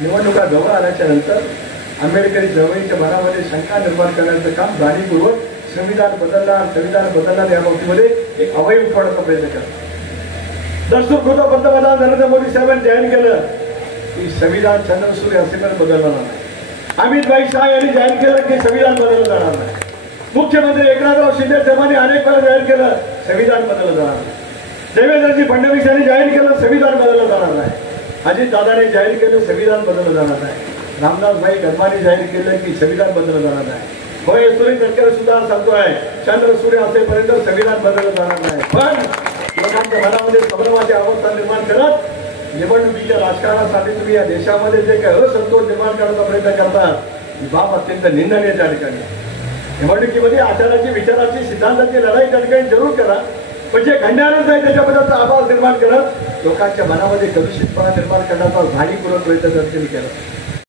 निवडणुका जवळ आल्याच्या नंतर आंबेडकरी चळवळीच्या मनामध्ये शंका निर्माण करण्याचं काम जाणीवपूर्वक संविधान बदलणार या बाबतीमध्ये एक अवयव उठवण्याचा प्रयत्न करतात. दस्तूर खुद्द पंतप्रधान नरेंद्र मोदी साहेबांनी जाहीर केलं की संविधान छंदसूर असेपर्यंत बदलणार नाही. अमित भाई शाह यांनी जाहीर केलं की संविधान बदललं जाणार नाही. मुख्यमंत्री एकनाथराव शिंदे साहेबांनी अनेक वेळा जाहीर केलं संविधान बदललं जाणार नाही. देवेंद्रजी फडणवीस यांनी जाहीर केलं संविधान बदललं जाणार नाही. अजित दादाने जाहीर केलं संविधान बदललं जाणार नाही. रामदास भाई गरमानी जाहीर केलं की संविधान बदललं जाणार नाही. होय सुनील तटकरे सुद्धा सांगतोय चंद्र सूर्य असेपर्यंत संविधान बदललं जाणार नाही. पण लोकांच्या मनामध्ये संभ्रमाची अवस्था निर्माण करत निवडणुकीच्या राजकारणासाठी तुम्ही या देशामध्ये जे काही असंतोष निर्माण करण्याचा प्रयत्न करतात ही बाब अत्यंत निंदनीय त्या ठिकाणी. निवडणुकीमध्ये आचाराची विचाराची सिद्धांताची लढाई त्या ठिकाणी जरूर करा, पण जे घडणारच नाही त्याच्याबद्दलचा आभास निर्माण करत लोकांच्या मनामध्ये कलुषितपणा निर्माण करण्याचा जाणीवपूर्वक प्रयत्न केला.